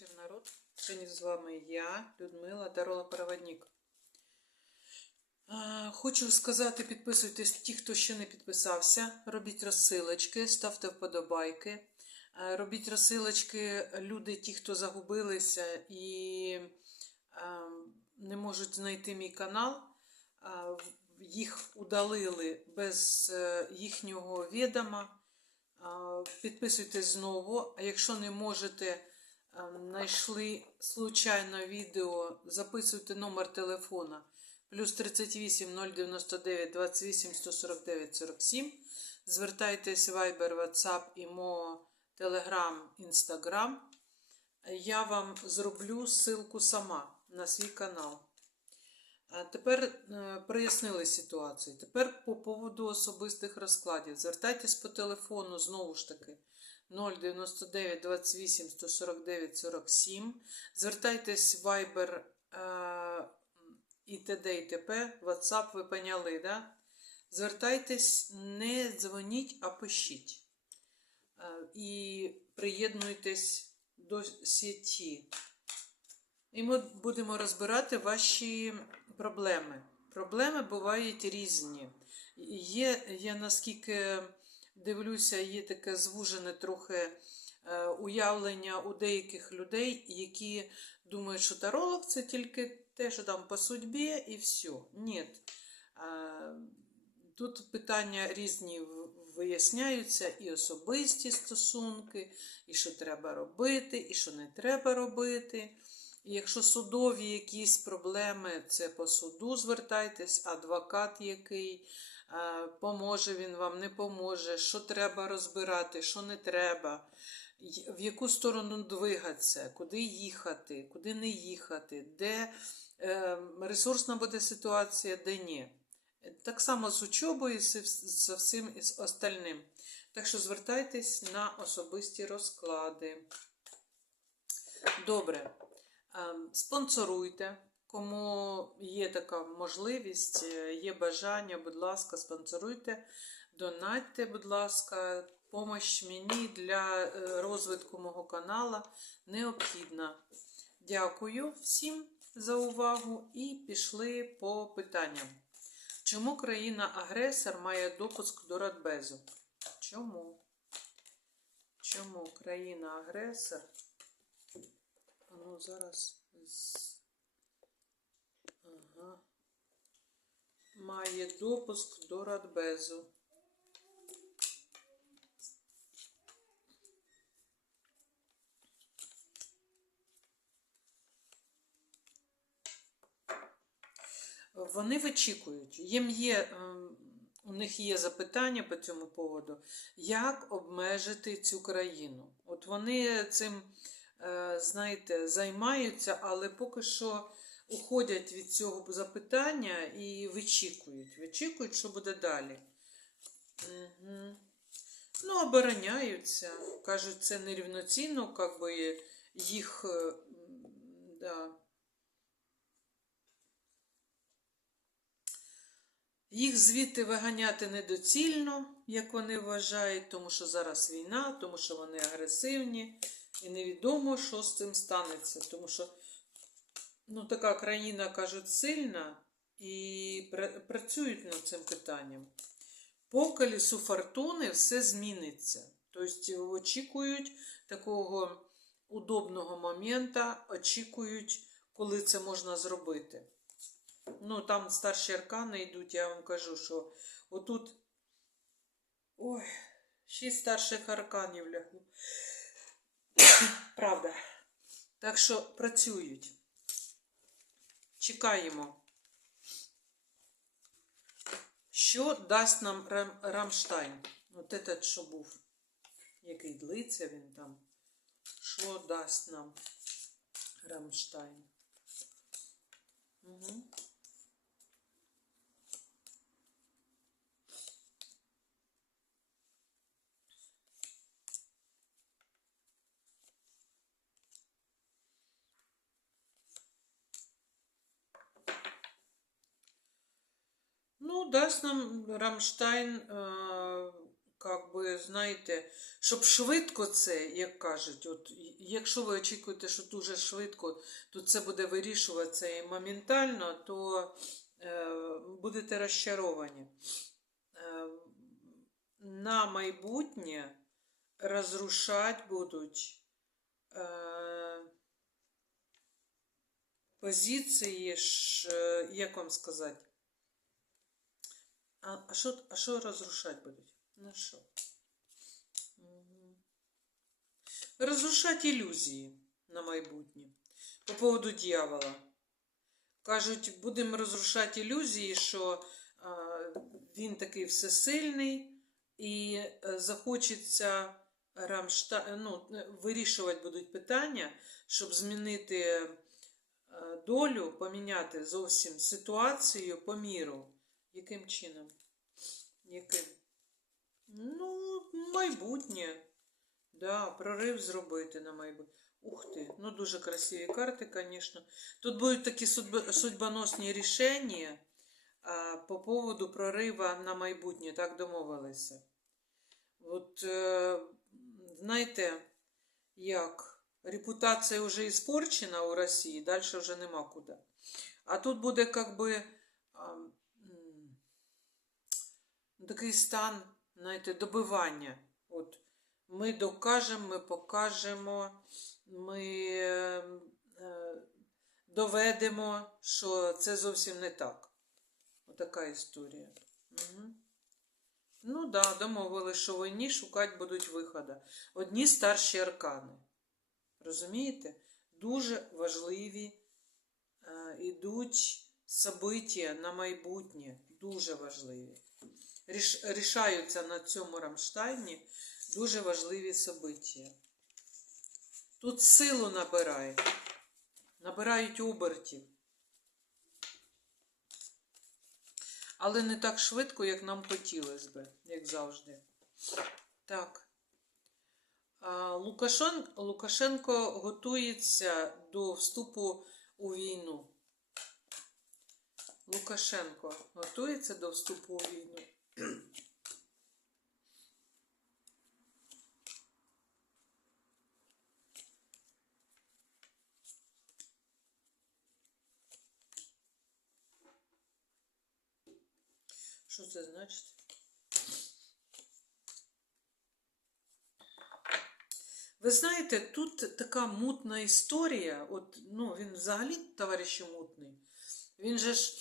вечір, народ. Сьогодні з вами я, Людмила, Тарола-Проводник. Хочу сказати, підписуйтесь ті, хто ще не підписався. Робіть розсилочки, ставте вподобайки. Робіть розсилочки люди, ті, хто загубилися і не можуть знайти мій канал. Їх удалили без е, їхнього відома. Підписуйтесь знову. А якщо не можете, знайшли случайно відео, записуйте номер телефона плюс 38 099 28 149 47. Звертайтесь в Viber, WhatsApp, ІМО, Telegram, Instagram. Я вам зроблю ссылку сама на свій канал. Тепер е, прояснили ситуацію. Тепер по поводу особистих розкладів. Звертайтесь по телефону знову ж таки 099 28 149 47. Звертайтесь в Viber е, і т.д. і т.п. WhatsApp ви поняли, да? Звертайтесь, не дзвоніть, а пишіть. Е, І приєднуйтесь до сіті. І ми будемо розбирати ваші проблеми. Проблеми бувають різні. Є, я наскільки дивлюся, є таке звужене трохи е, уявлення у деяких людей, які думають, що таролог це тільки те, що там по судьбі і все. Ні. Тут питання різні виясняються, і особисті стосунки, і що треба робити, і що не треба робити. І якщо судові якісь проблеми, це по суду звертайтесь, адвокат який, поможе він вам, не поможе, що треба розбирати, що не треба, в яку сторону двигатися, куди їхати, куди не їхати, де е, ресурсна буде ситуація, де ні. Так само з учобою з всім і з остальним. Так що звертайтесь на особисті розклади. Добре. Ем, Спонсоруйте. Кому є така можливість, е, є бажання, будь ласка, спонсоруйте, донатьте, будь ласка, помощь мені для е, розвитку мого каналу необхідна. Дякую всім за увагу і пішли по питанням. Чому країна-агресор має допуск до Радбезу? Чому? Чому країна-агресор? Ну, зараз. з- Ага. Має допуск до Радбезу. Вони вичікують. Їм є, ем, у них є запитання по цьому поводу, як обмежити цю країну. От вони цим, е, знаєте, займаються, але поки що уходять від цього запитання і вичікують. Вичікують, що буде далі. Угу. Ну, обороняються. Кажуть, це нерівноцінно, як би їх. е, Да. Їх звідти виганяти недоцільно, як вони вважають, тому що зараз війна, тому що вони агресивні, і невідомо, що з цим станеться. Тому що ну, така країна, кажуть, сильна і працюють над цим питанням. По колісу фортуни все зміниться. Тобто очікують такого удобного моменту, очікують, коли це можна зробити. Ну, там старші аркани йдуть, я вам кажу, що отут. Ой, шість старших арканів лягло. Правда. Так що працюють. Чекаємо. Що дасть нам Рам- Рамштайн? От этот, що був. Який длиться він там. Що дасть нам Рамштайн? Угу. Ну, дасть нам Рамштайн е, как би, знаєте, щоб швидко це, як кажуть, от якщо ви очікуєте, що дуже швидко, то це буде вирішуватися і моментально, то е, будете розчаровані. Е, на майбутнє розрушать будуть е, позиції, ж, е, як вам сказати, а, що а що розрушать будуть? На що? Мгм. Розрушать ілюзії на майбутнє. По поводу дьявола. Кажуть, будемо розрушати ілюзії, що а, він такий всесильний і е, захочеться Рамшта... ну, е, вирішувати будуть питання, щоб змінити е, долю, поміняти зовсім ситуацію по міру. Яким чином? Яким? Ну, майбутнє. Да, прорив зробити на майбутнє. Ух ти, ну дуже красиві карти, звісно. Тут будуть такі судьбоносні рішення а, по поводу прорива на майбутнє, так домовилися. От, е, знаєте, як репутація вже іспорчена у Росії, далі вже нема куди. А тут буде как би а, м, такий стан, знаєте, добивання. От, ми докажемо, ми покажемо, ми е, доведемо, що це зовсім не так. Отака історія. Угу. Ну да, домовились, що війні шукати будуть виходу. Одні старші аркани. Розумієте? Дуже важливі е, ідуть собиття на майбутнє. Дуже важливі. Ріш, рішаються на цьому Рамштайні дуже важливі собиття. Тут силу набирають. Набирають обертів. Але не так швидко, як нам хотілося би, як завжди. Так. Лукашен, Лукашенко готується до вступу у війну. Лукашенко готується до вступу у війну. Що це значить? Ви знаєте, тут така мутна історія. От, ну, він взагалі, товариші, мутний. Він же ж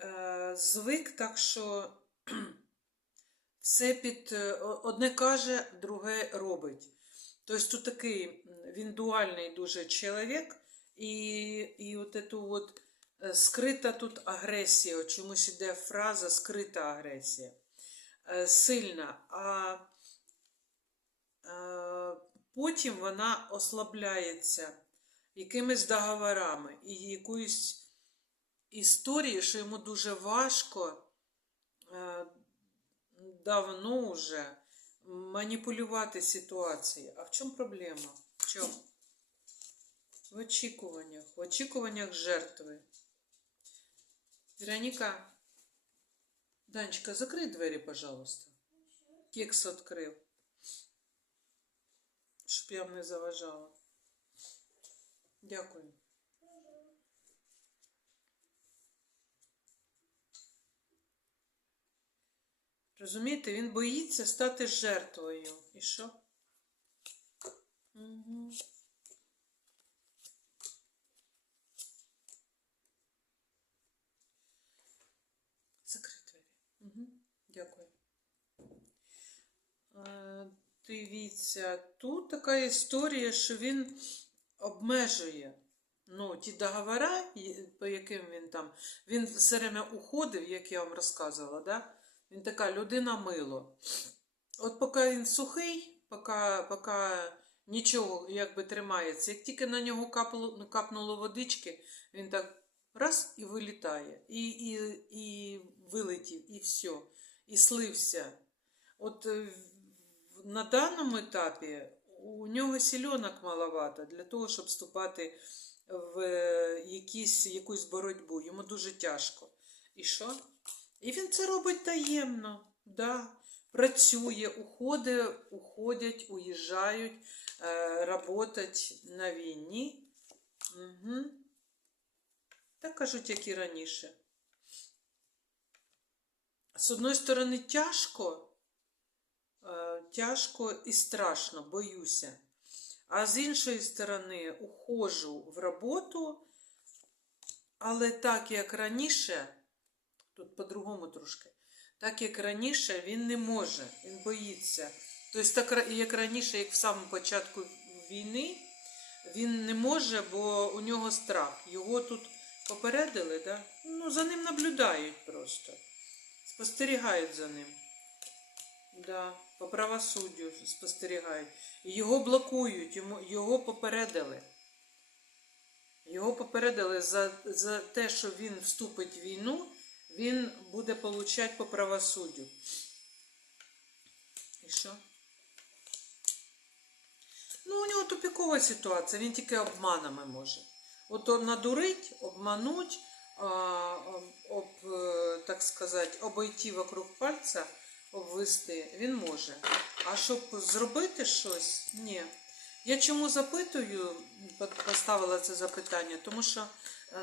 е, звик так, що все під е, одне каже, друге робить. Тобто тут такий він дуальний дуже чоловік, і, і от эту от е, скрита тут агресія, чомусь іде фраза скрита агресія. Е, Сильна. А е, потім вона ослабляється якимись договорами і якоюсь історією, що йому дуже важко е, давно вже маніпулювати ситуацією. А в чому проблема? В чому? В очікуваннях, в очікуваннях жертви. Вероніка, Данечка, закрий двері, пожалуйста. Кекс відкрив. Щоб я вам не заважала. Дякую. Розумієте, він боїться стати жертвою. І що? Угу. Закрий. Угу. Дякую. Е, Дивіться, тут така історія, що він обмежує ну, ті договори, по яким він там. Він все время уходив, як я вам розказувала, да? Він така людина мило. От поки він сухий, поки, поки нічого якби тримається, як тільки на нього капало, капнуло водички, він так раз і вилітає, і, і, і вилетів, і все, і слився. От е, на даному етапі у нього сільонок маловато для того, щоб вступати в е, якісь, якусь боротьбу. Йому дуже тяжко. І що? І він це робить таємно. Да. працює, уходить, уходять, уїжджають, е, работать на війні. Угу. Так кажуть, як і раніше. З одної сторони, тяжко, е, тяжко і страшно, боюся. А з іншої сторони, ухожу в роботу, але так як раніше, тут по-другому трошки, так як раніше він не може, він боїться. Тобто, так як раніше, як в самому початку війни, він не може, бо у нього страх. Його тут попередили, да? ну, за ним наблюдають просто. Спостерігають за ним. Да, по правосуддю спостерігають. Його блокують, його попередили. Його попередили за, за те, що він вступить в війну, він буде получати по правосуддю. І що? Ну, у нього тупікова ситуація, він тільки обманами може. От надурить, обмануть, об, е, так сказати, обійти вокруг пальця, обвести, він може. А щоб зробити щось, ні. Я чому запитую, поставила це запитання, тому що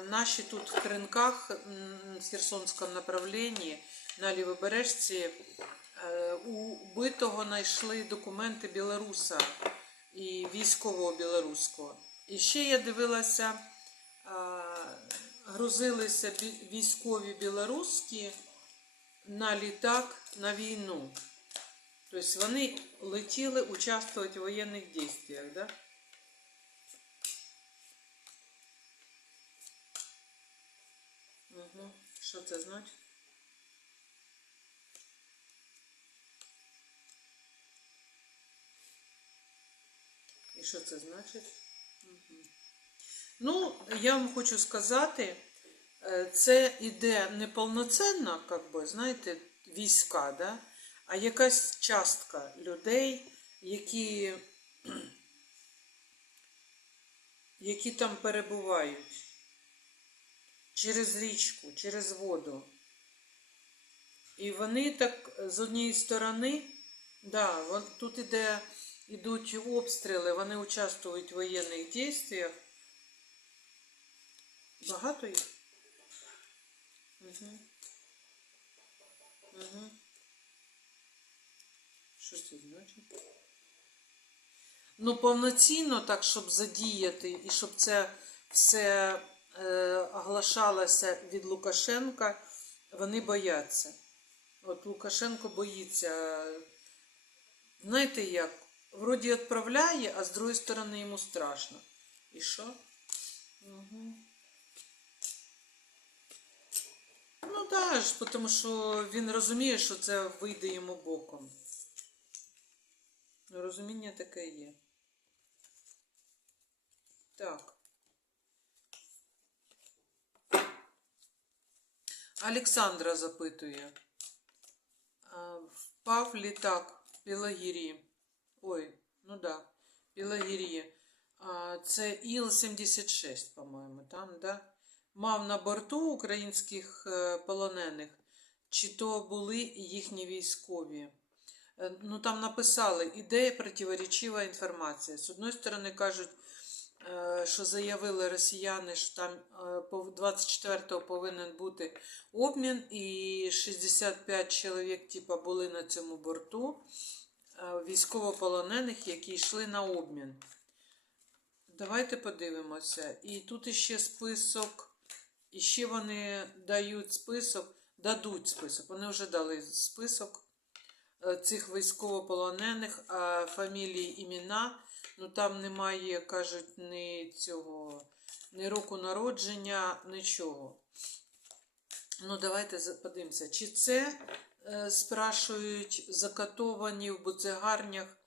наші тут в Кринках в Херсонському направлінні на Лівобережці е, у вбитого знайшли документи білоруса і військового білоруського. І ще я дивилася, грузилися військові білоруські на літак на війну. Тобто вони летіли участвувати в воєнних да? Угу. Що це значить? І що це значить? Мгм. Ну, я вам хочу сказати, е, це іде не повноцінно, як би, знаєте, війська, да? а якась частка людей, які, які там перебувають через річку, через воду. І вони так з однієї сторони, да, вон, тут іде, ідуть обстріли, вони участвують в воєнних дійствах. Багато їх? Угу. Угу. Що це значить? Ну, повноцінно так, щоб задіяти, і щоб це все е, оглашалося від Лукашенка, вони бояться. От Лукашенко боїться. Знаєте як? Вроді відправляє, а з другої сторони йому страшно. І що? Угу. Ну так ж, тому що він розуміє, що це вийде йому боком. Розуміння таке є. Так. Олександра запитує. Впав літак Пілагірі. Ой, ну да, Пілагірі. Це Іл-76, по-моєму, там, да? Мав на борту українських е, полонених, чи то були їхні військові. Е, Ну, там написали, іде противоречива інформація. З одної сторони, кажуть, що заявили росіяни, що там е, 24-го повинен бути обмін, і 65 чоловік типа, були на цьому борту е, військовополонених, які йшли на обмін. Давайте подивимося. І тут іще список, і ще вони дають список, дадуть список. Вони вже дали список е, цих військовополонених, фамілії, імена. Ну там немає, кажуть, ні цього, ні року народження, нічого. Ну, давайте подивимося. Чи це е, спрашують закатовані в буцегарнях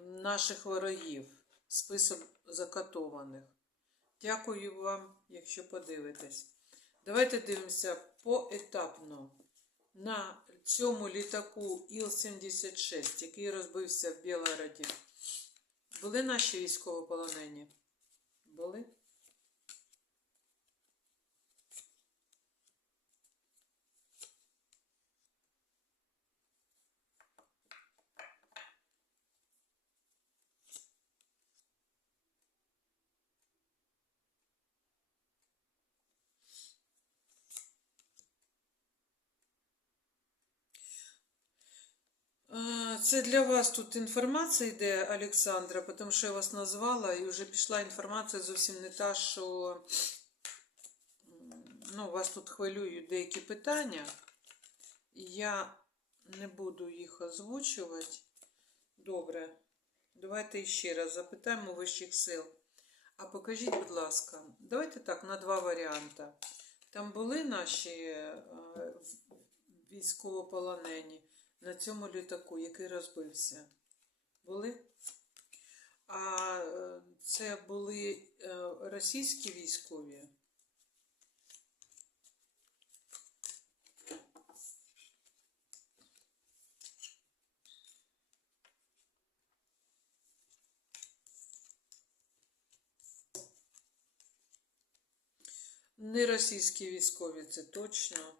наших ворогів? Список закатованих. Дякую вам, якщо подивитесь. Давайте дивимося поетапно. На цьому літаку Іл-76, який розбився в Білгороді, були наші військовополонені? Були? Це для вас тут інформація йде, Олександра, тому що я вас назвала і вже пішла інформація зовсім не та, що ну, вас тут хвилюють деякі питання. Я не буду їх озвучувати. Добре. Давайте ще раз запитаємо вищих сил. А покажіть, будь ласка, давайте так, на два варіанти. Там були наші е, військовополонені на цьому літаку, який розбився. Були? А е, це були е, російські військові. Не російські військові, це точно.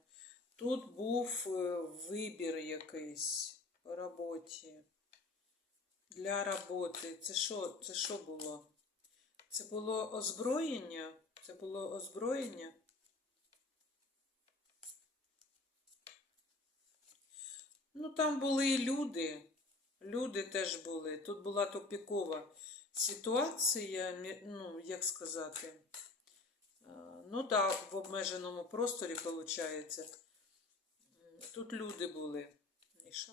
Тут був е, вибір якийсь роботі. Для роботи. Це що, це що було? Це було озброєння? Це було озброєння? Ну, там були і люди. Люди теж були. Тут була тупікова ситуація, ну, як сказати. Е, Ну так, в обмеженому просторі виходить. Тут люди були. І що?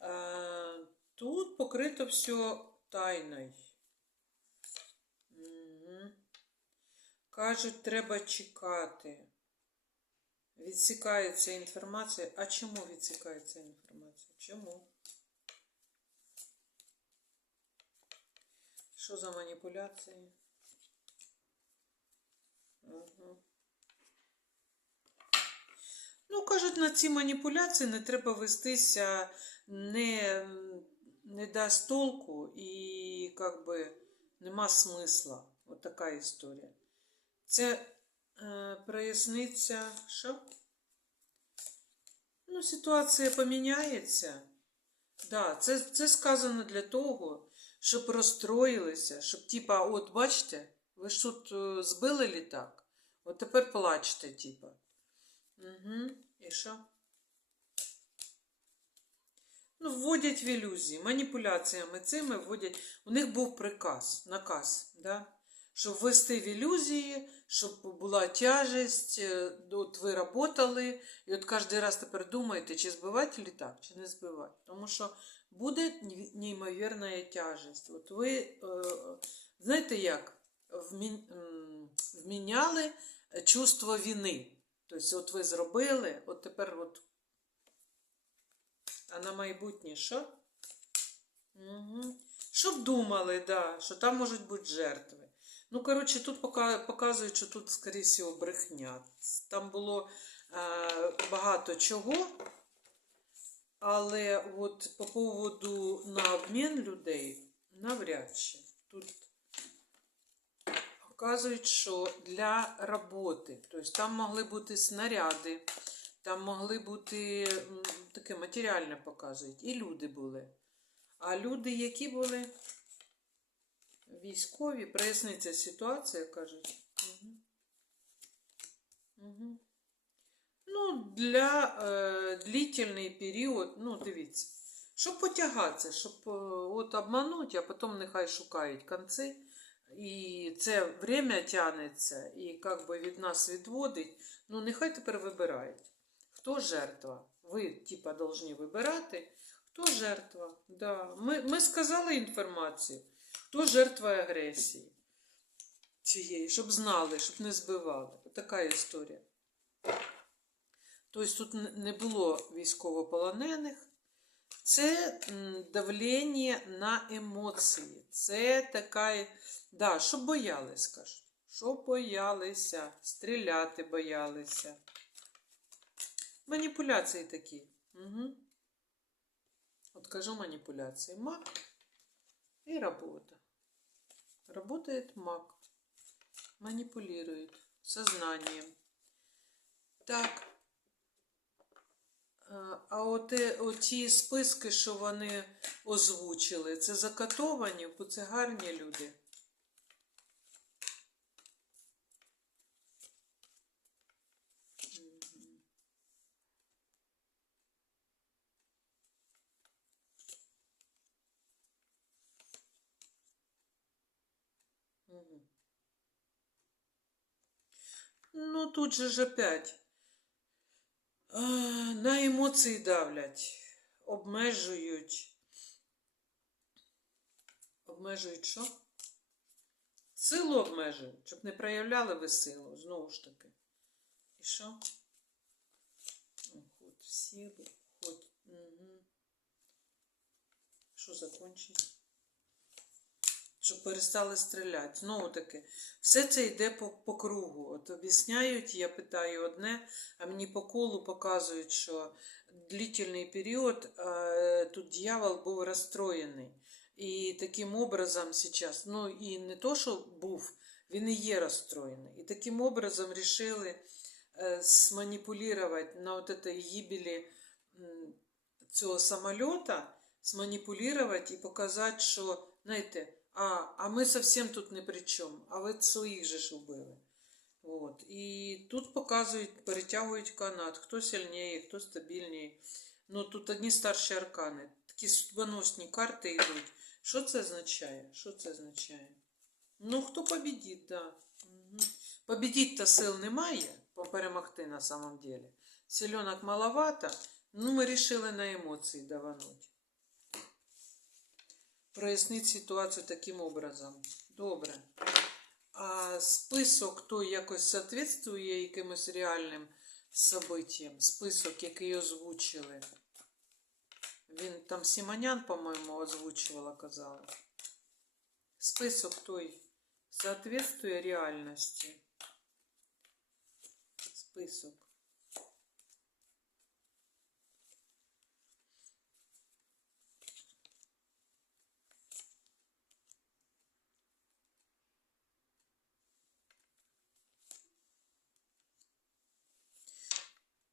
Е, Тут покрито все тайною. Мгм. Кажуть, треба чекати. Відсікається інформація. А чому відсікається інформація? Чому? Що за маніпуляції? Ну, кажуть, на ці маніпуляції не треба вестися, не, не дасть толку і як би нема смисла. От така історія. Це е, проясниться, що? Ну, ситуація поміняється. Да, це, це сказано для того, щоб розстроїлися, щоб, типа, от бачите, ви ж тут е, збили літак, от тепер плачте, типа. Угу. І що? Ну, вводять в ілюзії, маніпуляціями цими вводять. У них був приказ, наказ, да? щоб ввести в ілюзії, щоб була тяжесть, е, от ви работали, і от кожен раз тепер думаєте, чи збивати літак, чи не збивати. Тому що буде ней- неймовірна тяжесть. От ви, е, знаєте як, вміняли чувство вини. Тобто, от ви зробили, от тепер от. А на майбутнє що? Угу. Щоб думали, да, що там можуть бути жертви. Ну, коротше, тут показують, що тут, скоріше брехня. Там було е, багато чого, але от по поводу на обмін людей навряд чи. Тут показують, що для роботи, тобто там могли бути снаряди, там могли бути таке матеріальне показують, і люди були. А люди, які були військові, проясниться ситуація, кажуть. Угу. Угу. Ну, для е, длительний період, ну, дивіться, щоб потягатися, щоб е, от обманути, а потім нехай шукають конці. І це время тягнеться, і як би від нас відводить. Ну, нехай тепер вибирають. Хто жертва? Ви, типа, повинні вибирати. Хто жертва? Да. Ми, ми сказали інформацію. Хто жертва агресії цієї, щоб знали, щоб не збивали. Така історія. Тобто тут не було військовополонених. Це давлення на емоції. Це така, да, щоб боялись, кажуть. Щоб боялися, стріляти боялися. Маніпуляції такі. Угу. От кажу маніпуляції. Мак и работа. Работает маг. Манипулирует сознанием. Так. А от оті списки, що вони озвучили, це закатовані, бо це гарні люди. Тут же ж опять. На емоції давлять, обмежують. Обмежують що? Силу обмежують, щоб не проявляли ви силу, знову ж таки. І що? Ход в силу, ход. Угу. Що закончить? Щоб перестали стріляти. Знову таки, все це йде по, по кругу. От об'ясняють, я питаю одне, а мені по колу показують, що длительний період е, тут дьявол був розстроєний. І таким образом сейчас, ну і не то, що був, він і є розстроєний. І таким образом рішили е, сманіпулювати на от этой гибелі цього самоліта, сманіпулювати і показати, що, знаєте, а, а ми зовсім тут не при чому, а ви своїх же ж убили. От. І тут показують, перетягують канат, хто сильніше, хто стабільніше. Ну тут одні старші аркани. Такі судьбоносні карти йдуть. Що це означає? Що це означає? Ну, хто побідить, да. Угу. Побідіть-то сил немає, перемогти на самом деле. Силенок маловато, ну ми вирішили на емоції давануть. Прояснити ситуацію таким образом. Добре. А список той якось соответствує якимось реальним событиям? Список, який озвучили. Він там Сімонян, по-моєму, озвучувала, казала. Список той соответствує реальності. Список.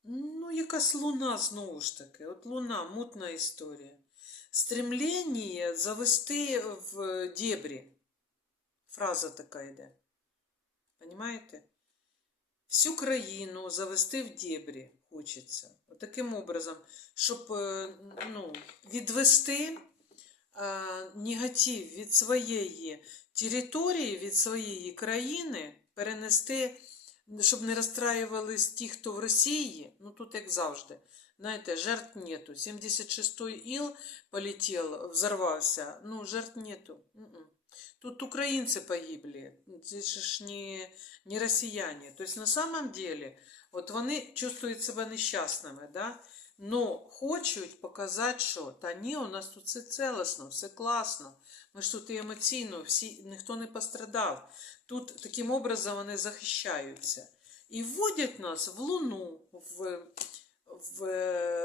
Ну, якась луна знову ж таки. От луна, мутна історія. Стремлення завести в дебрі. Фраза така йде. Понимаєте? Всю країну завести в дебрі хочеться. От таким образом, щоб е, ну, відвести е, негатив від своєї території, від своєї країни, перенести щоб не розстраювались ті, хто в Росії, ну тут як завжди. Знаєте, жертв нету. 76-й ІЛ полетел, взорвався. Ну, жертв нету. Тут украинцы погибли, здесь же не, не россияне. То есть на самом деле, от вони чувствують себе нещасними, да? но хочуть показати, що та ні, у нас тут все целосно, все класно. Ми ж тут і емоційно, всі, ніхто не пострадав. Тут таким образом вони захищаються. І вводять нас в луну, в, в,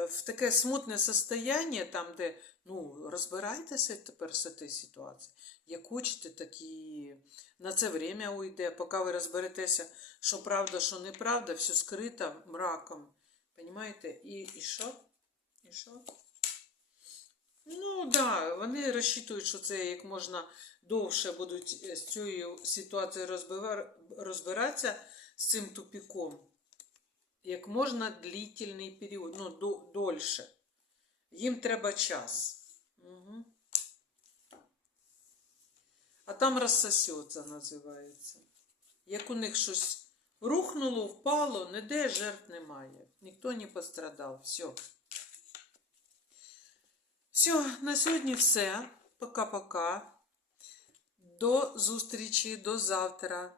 в таке смутне состояние, там, де ну, розбирайтеся тепер з цією ситуацією. Як хочете, так і на це время уйде, поки ви розберетеся, що правда, що неправда, все скрито мраком. Понимаєте? І, і що? І що? Ну, так, да, вони розчитують, що це як можна довше будуть з цією ситуацією розбиратися з цим тупіком. Як можна длительний період, ну, до, дольше. Їм треба час. Угу. А там розсосеться, називається. Як у них щось рухнуло, впало, ніде жертв немає. Ніхто не пострадав. Все. Все, на сьогодні все. Пока-пока. До зустрічі, до завтра.